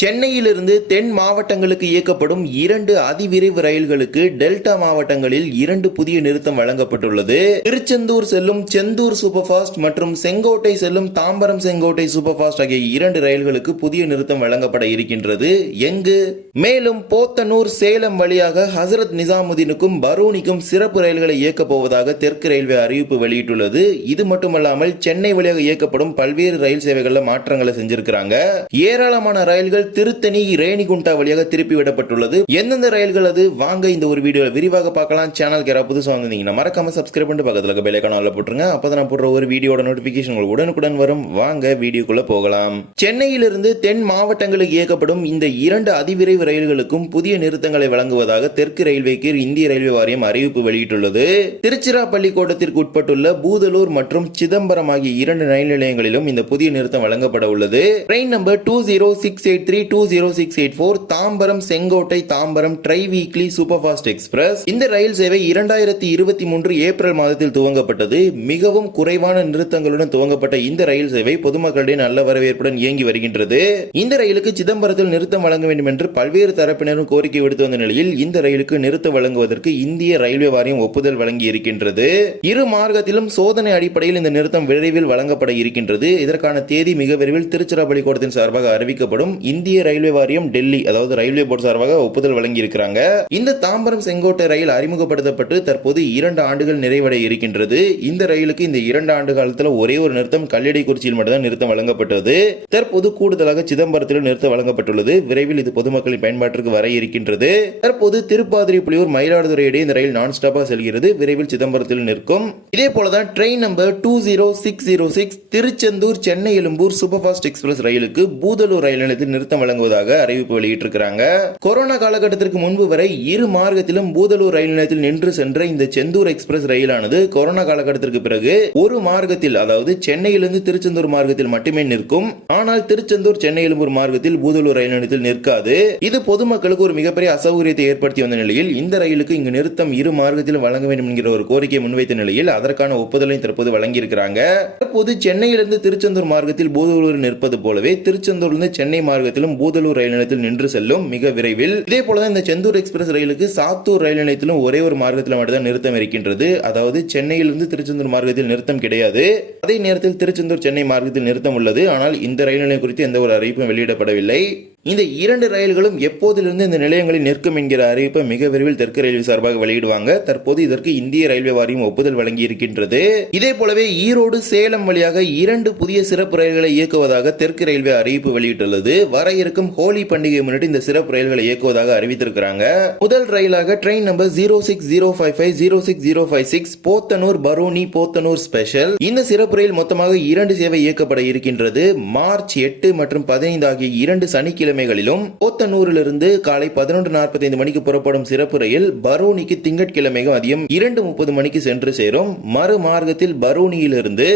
சென்னையிலிருந்து தென் மாவட்டங்களுக்கு இயக்கப்படும் இரண்டு அதிவிரைவு ரயில்களுக்கு டெல்டா மாவட்டங்களில் இரண்டு புதிய நிறுத்தம் வழங்கப்பட்டுள்ளது. திருச்செந்தூர் செல்லும் செந்தூர் சூப்பர்பாஸ்ட் மற்றும் செங்கோட்டை செல்லும் தாம்பரம் செங்கோட்டை சூப்பர்பாஸ்ட் ஆகிய இரண்டு ரயில்களுக்கு புதிய நிறுத்தம் வழங்கப்பட இருக்கின்றது. எங்கு? மேலும் போத்தனூர் சேலம் வழியாக ஹசரத் நிசாமுதீனுக்கும் பரூனிக்கும் சிறப்பு ரயில்களை இயக்கப் போவதாக தெற்கு ரயில்வே அறிவிப்பு வெளியிட்டுள்ளது. இது மட்டுமல்லாமல் சென்னை வழியாக இயக்கப்படும் பல்வேறு ரயில் சேவைகளில் மாற்றங்களை செஞ்சிருக்கிறாங்க. ஏராளமான ரயில்கள் திருத்தணி ரேணிகுண்டா வழியாக திருப்பி விடப்பட்டுள்ளது. எந்தெந்த ரயில்கள் அது? வாங்க இந்த ஒரு வீடியோ விரிவாக பார்க்கலாம். சேனலுக்கு யாராவது புதுசாக வந்திருந்தீங்கன்னா மறக்காம சப்ஸ்கிரைப் பண்ணிட்டு பக்கத்தில் இருக்க பெல் போட்டுருங்க. அப்போ நான் போடுற ஒரு வீடியோட நோட்டிபிகேஷன் உடனுக்குடன் வரும். வாங்க வீடியோக்குள்ள போகலாம். சென்னையிலிருந்து தென் மாவட்டங்களுக்கு இயக்கப்படும் இந்த இரண்டு அதிவிரைவு ரயில்களுக்கும் புதிய நிறுத்தங்களை வழங்குவதாக தெற்கு ரயில்வேக்கு இந்திய ரயில்வே வாரியம் அறிவிப்பு வெளியிட்டுள்ளது. திருச்சிராப்பள்ளி கோட்டத்திற்கு உட்பட்டுள்ள பூதலூர் மற்றும் சிதம்பரம் ஆகிய இரண்டு ரயில் நிலையங்களிலும் இந்த புதிய நிறுத்தம் வழங்கப்பட உள்ளது. Train number two zero six eight three two zero six eight four Tambaram Sengottai Tambaram tri weekly super fast express இந்த ரயில் சேவை இரண்டாயிரத்தி இருபத்தி மூன்று ஏப்ரல் மாதத்தில் துவங்கப்பட்டது. மிகவும் குறைவான நிறுத்தங்களுடன் துவங்கப்பட்ட இந்த ரயில் சேவை பொதுமக்களிடையே நல்ல வரவேற்புடன் இயங்கி வருகின்றது. இந்த ரயிலுக்கு சிதம்பரத்தில் நிறுத்தம் வழங்க வேண்டும் என்று பல்வேறு தரப்பினரும் கோரிக்கை விடுத்து வந்த நிலையில் இந்த ரயிலுக்கு நிறுத்தம் வழங்குவதற்கு இந்திய ரயில்வே வாரியம் ஒப்புதல் வழங்கி இருக்கின்றது. இரு மார்க்கத்திலும் சோதனை அடிப்படையில் இந்த நிறுத்தம் விரைவில் வழங்கப்பட இருக்கின்றது. இதற்கான தேதி மிக விரைவில் திருச்சிராப்பள்ளி கோட்டத்தின் சார்பாக அறிவிக்கப்படும். இந்த இந்திய ரயில்வே வாரியம் டெல்லி அதாவது ரயில்வே போர்டு சார்பாக ஒப்புதல் வழங்கியிருக்கிறாங்க. இந்த தாம்பரம் செங்கோட்டை ரயில் அறிமுகப்படுத்தப்பட்டு தற்போது இரண்டு ஆண்டுகள் நிறைவடைய இருக்கின்றது. இந்த ரயிலுக்கு இந்த இரண்டு ஆண்டு காலத்தில் ஒரே ஒரு நிறுத்தம் கல்லடைக்குறிச்சியில் மட்டும்தான் நிறுத்தம் வழங்கப்பட்டது. தற்போது கூடுதலாக சிதம்பரத்தில் நிறுத்தம் வழங்கப்பட்டுள்ளது. விரைவில் இது பொதுமக்களின் பயன்பாட்டிற்கு வர இருக்கின்றது. தற்போது திருப்பாதிரி புலியூர் மயிலாடுதுறை இடையே இந்த ரயில் நான் ஸ்டாப்பாக செல்கிறது. விரைவில் சிதம்பரத்தில் நிற்கும். இதே போலதான் train number two zero six zero six Tiruchendur Chennai Egmore super fast express ரயிலுக்கு பூதலூர் ரயில் நிலையத்தில் நிறுத்தம் வழங்குவதாக அறிவிப்பு வெளியிட்டிருக்கிறாங்க. கொரோனா காலகட்டத்திற்கு முன்பு வரை இரு மார்க்கத்திலும் பூதலூர் ரயில் நிலையத்தில் நின்று சென்ற இந்த செந்தூர் எக்ஸ்பிரஸ் ரயிலானது கொரோனா காலகட்டத்திற்கு பிறகு ஒரு மார்க்கத்தில் அதாவது சென்னையிலிருந்து திருச்செந்தூர் மார்க்கத்தில் மட்டுமே நிற்கும். ஆனால் திருச்செந்தூர் சென்னை எழும்பூர் மார்க்கத்தில் பூதலூர் ரயில் நிலையத்தில் நிற்காது. இது பொதுமக்களுக்கு ஒரு மிகப்பெரிய அசௌகரியத்தை ஏற்படுத்தி வந்த நிலையில் இந்த ரயிலுக்கு இங்கு நிறுத்தம் இரு மார்க்கத்திலும் வழங்க வேண்டும் என்கிற ஒரு கோரிக்கையை முன்வைத்த நிலையில் அதற்கான ஒப்புதலையும் தற்போது வழங்கியிருக்கிறாங்க. தற்போது சென்னையிலிருந்து திருச்செந்தூர் மார்க்கத்தில் பூதலூர் நிற்பது போலவே திருச்செந்தூரிலிருந்து சென்னை மார்க்கத்தில் நிலையத்திலும் பூதலூர் ரயில் நிலையத்தில் நின்று செல்லும் மிக விரைவில். இதே போலதான் இந்த செந்தூர் எக்ஸ்பிரஸ் ரயிலுக்கு சாத்தூர் ரயில் நிலையத்திலும் ஒரே ஒரு மார்க்கத்தில் மட்டும்தான் நிறுத்தம் இருக்கின்றது. அதாவது சென்னையிலிருந்து திருச்செந்தூர் மார்க்கத்தில் நிறுத்தம் கிடையாது. அதே நேரத்தில் திருச்செந்தூர் சென்னை மார்க்கத்தில் நிறுத்தம் உள்ளது. ஆனால் இந்த ரயில் நிலையம் குறித்து எந்த ஒரு அறிவிப்பும் வெளியிடப்படவில்லை. இந்த இரண்டு ரயில்களும் எப்போதிலிருந்து இந்த நிலையங்களில் நிற்கும் என்கிற அறிவிப்பை மிக விரைவில் தெற்கு ரயில்வே சார்பாக வெளியிடுவாங்க. தற்போது இதற்கு இந்திய ரயில்வே வாரியம் ஒப்புதல் வழங்கி இருக்கின்றது இதே போலவே ஈரோடு சேலம் வழியாக இரண்டு புதிய சிறப்பு ரயில்களை இயக்குவதாக தெற்கு ரயில்வே அறிவிப்பு வெளியிட்டுள்ளது. வர இருக்கும் ஹோலி பண்டிகை முன்னிட்டு இந்த சிறப்பு ரயில்களை இயக்குவதாக அறிவித்திருக்கிறாங்க. முதல் ரயிலாக train number zero six zero five five zero six zero five six Podanur Baroni Podanur special. இந்த சிறப்பு ரயில் மொத்தமாக இரண்டு சேவை இயக்கப்பட இருக்கின்றது. மார்ச் எட்டு மற்றும் பதினைந்து ஆகிய இரண்டு சனிக்கிழமை சனிக்கிழமைகளிலும் போத்தனூரிலிருந்து காலை பதினொன்று நாற்பத்தைந்து மணிக்கு புறப்படும் சிறப்பு ரயில் பரோனிக்கு திங்கட்கிழமை மதியம் இரண்டு முப்பது மணிக்கு சென்று சேரும். மறு மார்க்கத்தில் பரோனியிலிருந்து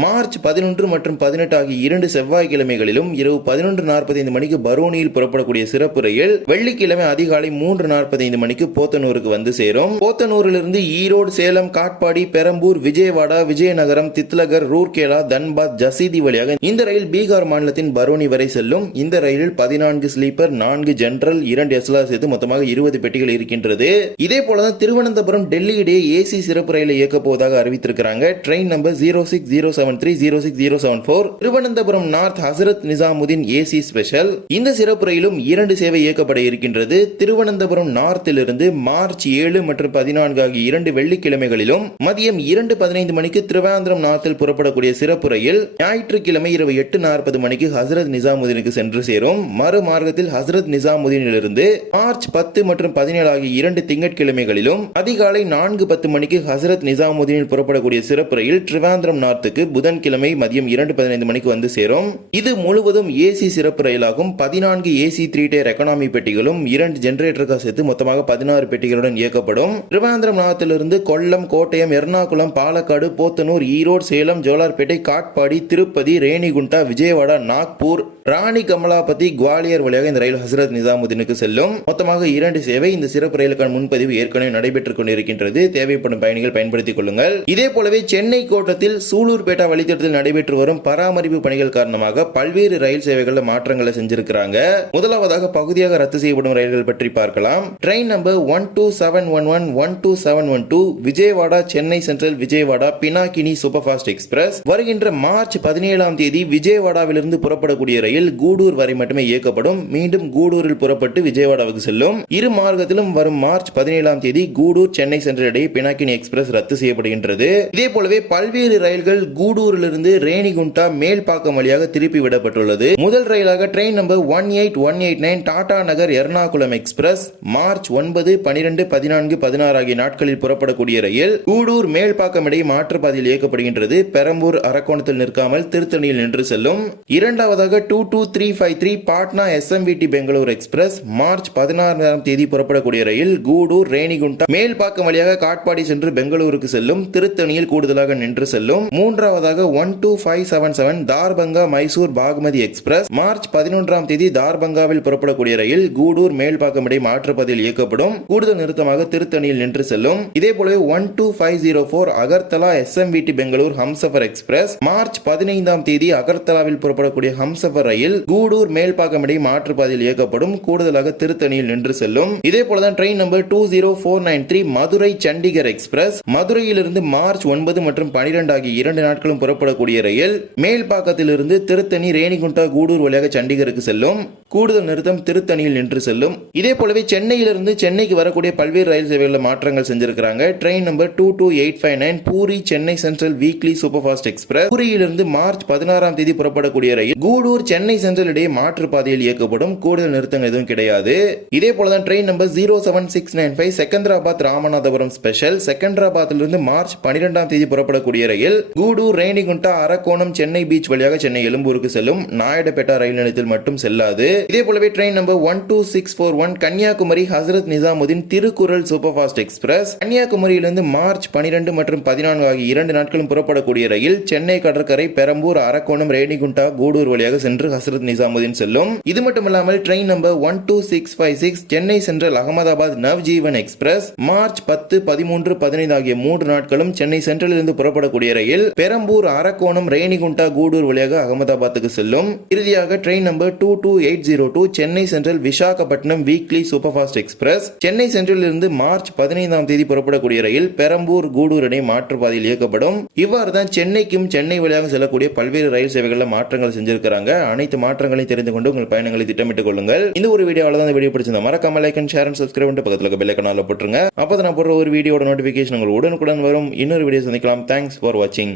மார்ச் பதினொன்று மற்றும் பதினெட்டு ஆகிய இரண்டு செவ்வாய்க்கிழமைகளிலும் இரவு பதினொன்று நாற்பத்தைந்து மணிக்கு பரோனியில் புறப்படக்கூடிய சிறப்பு ரயில் வெள்ளிக்கிழமை அதிகாலை மூன்று நாற்பத்தைந்து மணிக்கு போத்தனூருக்கு வந்து சேரும். போத்தனூரிலிருந்து ஈரோடு சேலம் காட்பாடி பெரம்பூர் விஜயவாடா விஜயநகரம் தித்லகர் ரூர்கேலா தன்பாத் ஜசீதி வழியாக இந்த ரயில் பீகார் மாநிலத்தின் பரோனி வரை செல்லும். இந்த ரயிலில் பதினான்கு ஸ்லீப்பர் நான்கு ஜெனரல் இரண்டு எஸ்லா சேர்த்து மொத்தமாக இருபது பெட்டிகள் இருக்கின்றது. இதே போலதான் திருவனந்தபுரம் டெல்லி இடையே ஏசி சிறப்பு ரயிலை இயக்கப் போவதாக அறிவித்திருக்கிறாங்க. Train number zero six zero seven three zero six zero seven four Thiruvananthapuram north Hazrat Nizamuddin AC special இந்த சிறப்பு ரயிலும் இரண்டு சேவை இயக்கப்பட இருக்கின்றது. திருவனந்தபுரம் நார்த்திலிருந்து மார்ச் ஏழு மற்றும் பதினான்கு ஆகிய இரண்டு வெள்ளிக்கிழமைகளிலும் மதியம் இரண்டு பதினைந்து மணிக்கு திருவனந்தபுரம் நார்த்தில் புறப்படக்கூடிய சிறப்பு ரயில் ஞாயிற்றுக்கிழமை இரவு எட்டு நாற்பது மணிக்கு ஹசரத் நிசாமுதீனுக்கு சென்று சேரும். மறு மார்க்கத்தில் ஹசரத் நிசாமுதீனிலிருந்து மார்ச் பத்து மற்றும் பதினேழு ஆகிய இரண்டு திங்கட்கிழமைகளிலும் அதிகாலை நான்கு பத்து மணிக்கு ஹசரத் நிசாமுதீனில் புறப்படக்கூடிய சிறப்பு ரயில் திருவாந்திரம் நார்த்துக்கு புதன்கிழமை மதியம் இரண்டு பதினைந்து மணிக்கு வந்து சேரும். இது முழுவதும் ஏசி சிறப்பு ரயிலாகும். பதினான்கு ஏசி த்ரீ டயர் எக்கனாமி பெட்டிகளும் இரண்டு ஜெனரேட்டர்கள் சேர்த்து மொத்தமாக பதினாறு பெட்டிகளுடன் இயக்கப்படும். திருவாந்திரம் நகரத்திலிருந்து கொல்லம் கோட்டயம் எர்ணாகுளம் பாலக்காடு போத்தனூர் ஈரோடு சேலம் ஜோலார்பேட்டை காட்பாடி திருப்பதி ரேணிகுண்டா விஜயவாடா நாக்பூர் ராணி கமலாபதி குவாலியர் வழியாக இந்த ரயில் ஹசரத் நிசாமுதீனுக்கு செல்லும். மொத்தமாக இரண்டு சேவை இந்த சிறப்பு ரயிலுக்கான முன்பதிவு ஏற்கனவே நடைபெற்றுக் கொண்டிருக்கின்றது. தேவைப்படும் பயணிகள் பயன்படுத்திக் கொள்ளுங்கள். இதே போலவே சென்னை கோட்டத்தில் சூலூர்பேட்டை டெல்டா வழித்தடத்தில் நடைபெற்று வரும் பராமரிப்பு பணிகள் காரணமாக பல்வேறு ரயில் சேவைகளில் மாற்றங்களை செஞ்சிருக்கிறாங்க. முதலாவதாக பகுதியாக ரத்து செய்யப்படும் ரயில்கள் பற்றி பார்க்கலாம். Train number one two seven one one one two seven one two Vijayawada Chennai central Vijayawada Pinakini super fast express. வருகின்ற மார்ச் பதினேழாம் தேதி விஜயவாடாவிலிருந்து புறப்படக்கூடிய ரயில் கூடூர் வரை மட்டுமே இயக்கப்படும். மீண்டும் கூடூரில் புறப்பட்டு விஜயவாடாவுக்கு செல்லும். இரு மார்க்கத்திலும் வரும் மார்ச் பதினேழாம் தேதி கூடூர் சென்னை சென்ட்ரல் இடையே பினாக்கினி எக்ஸ்பிரஸ் ரத்து செய்யப்படுகின்றது. இதே போலவே பல்வேறு ரயில்கள் கூ கூடூரிலிருந்து ரேணிகுண்டா மேல்பாக்கம் வழியாக திருப்பி விடப்பட்டுள்ளது. முதல் ரயிலாக train number one eight one eight nine Tata Nagar Ernakulam express March ஒன்பது பனிரெண்டு பதினான்கு பதினாறு ஆகிய நாட்களில் புறப்படக்கூடிய ரயில் கூடூர் மேல்பாக்கம் இடையே மாற்றுப்பாதையில் இயக்கப்படுகின்றது. பெரம்பூர் அரக்கோணத்தில் நிற்காமல் திருத்தணியில் நின்று செல்லும். இரண்டாவதாக two two three five three Patna SMVT Bengaluru express March பதினாறாம் தேதி புறப்படக்கூடிய ரயில் கூடூர் ரேணிகுண்டா மேல்பாக்கம் வழியாக காட்பாடி சென்று பெங்களூருக்கு செல்லும். திருத்தணியில் கூடுதலாக நின்று செல்லும். மூன்றாவது மூன்றாவதாக one two five seven seven Darbhanga Mysore Bagmati express. March பதினொன்றாம் தேதி தார்பங்காவில் புறப்படக்கூடிய ரயில் கூடூர் மேல்பாக்கம் இடையே மாற்றுப்பதில் இயக்கப்படும். கூடுதல் நிறுத்தமாக திருத்தணியில் நின்று செல்லும். இதே போலவே one two five zero four Agartala SMVT Bengaluru Humsafar express. March பதினைந்தாம் தேதி அகர்தலாவில் புறப்படக்கூடிய ஹம்சஃபர் ரயில் கூடூர் மேல்பாக்கம் இடையே மாற்றுப்பாதையில் இயக்கப்படும். கூடுதலாக திருத்தணியில் நின்று செல்லும். இதே போலதான் train number two zero four nine three Madurai Chandigarh express. மதுரையிலிருந்து மார்ச் ஒன்பது மற்றும் பனிரெண்டு ஆகிய இரண்டு நாட்கள் நாட்களும் புறப்படக்கூடிய ரயில் மேல்பாக்கத்திலிருந்து திருத்தணி ரேணிகுண்டா கூடூர் வழியாக சண்டிகருக்கு செல்லும். கூடுதல் நிறுத்தம் திருத்தணியில் நின்று செல்லும். இதே போலவே சென்னையிலிருந்து சென்னைக்கு வரக்கூடிய பல்வேறு ரயில் சேவைகளில் மாற்றங்கள் செஞ்சிருக்கிறாங்க. Train number two two eight five nine Puri Chennai central weekly super fast express. பூரியிலிருந்து March பதினாறாம் தேதி புறப்படக்கூடிய ரயில் கூடூர் சென்னை சென்ட்ரல் இடையே மாற்றுப்பாதையில் இயக்கப்படும். கூடுதல் நிறுத்தங்கள் எதுவும் கிடையாது. இதே போலதான் train number zero seven six nine five Secunderabad Ramanathapuram special. செகந்திராபாத்திலிருந்து March பனிரெண்டாம் தேதி புறப்படக்கூடிய ரயில் கூடூர் ரேணிகுண்டா அரக்கோணம் சென்னை பீச் வழியாக சென்னை எழும்பூருக்கு செல்லும் நாயுடுபேட்டா ரயில் நிலையத்தில் மட்டும் செல்லாது. இதே போலவே train number one two six four one Kanniyakumari Hazrat Nizamuddin Thirukkural super fast express. கன்னியாகுமரியிலிருந்து March பனிரெண்டு மற்றும் பதினான்கு ஆகிய இரண்டு நாட்களும் புறப்படக்கூடிய ரயில் சென்னை கடற்கரை பெரம்பூர் அரக்கோணம் ரேணிகுண்டா கூடூர் வழியாக சென்று ஹசரத் நிசாமுதீன் செல்லும். இது மட்டுமல்லாமல் train number one two six five six Chennai central Ahmedabad Navjivan express. March பத்து பதிமூன்று பதினைந்து ஆகிய மூன்று நாட்களும் சென்னை சென்ட்ரலிருந்து புறப்படக்கூடிய ரயில் பெரம்பூர் அரக்கோணம் ரேணிகுண்டா கூடூர் வழியாக அகமதாபாத்துக்கு செல்லும். இறுதியாக train number two two eight zero two Chennai central Visakhapatnam weekly super fast express Chennai சென்ட்ரலிருந்து March பதினைந்தாம் தேதி புறப்படக்கூடிய ரயில் பெரம்பூர் கூடூர் இடையே மாற்றுப்பாதையில் இயக்கப்படும். இவ்வாறு தான் சென்னைக்கும் சென்னை வழியாக செல்லக்கூடிய பல்வேறு ரயில் சேவைகளில் மாற்றங்கள் செஞ்சிருக்கிறாங்க. அனைத்து மாற்றங்களையும் தெரிந்து கொண்டு உங்கள் பயணங்களை திட்டமிட்டுக் கொள்ளுங்கள். இந்த ஒரு வீடியோவில் தான் இந்த வீடியோ பிடிச்சிருந்தா மறக்காம like and share and subscribe பண்ணிட்டு பக்கத்தில் இருக்க பெல் கனால போட்டுருங்க. அப்போ நான் போடுற ஒரு வீடியோட நோட்டிஃபிகேஷன் உங்களுக்கு உடனுக்குடன் வரும். இன்னொரு வீடியோ சந்திக்கலாம். தேங்க்ஸ் ஃபார் வாட்சிங்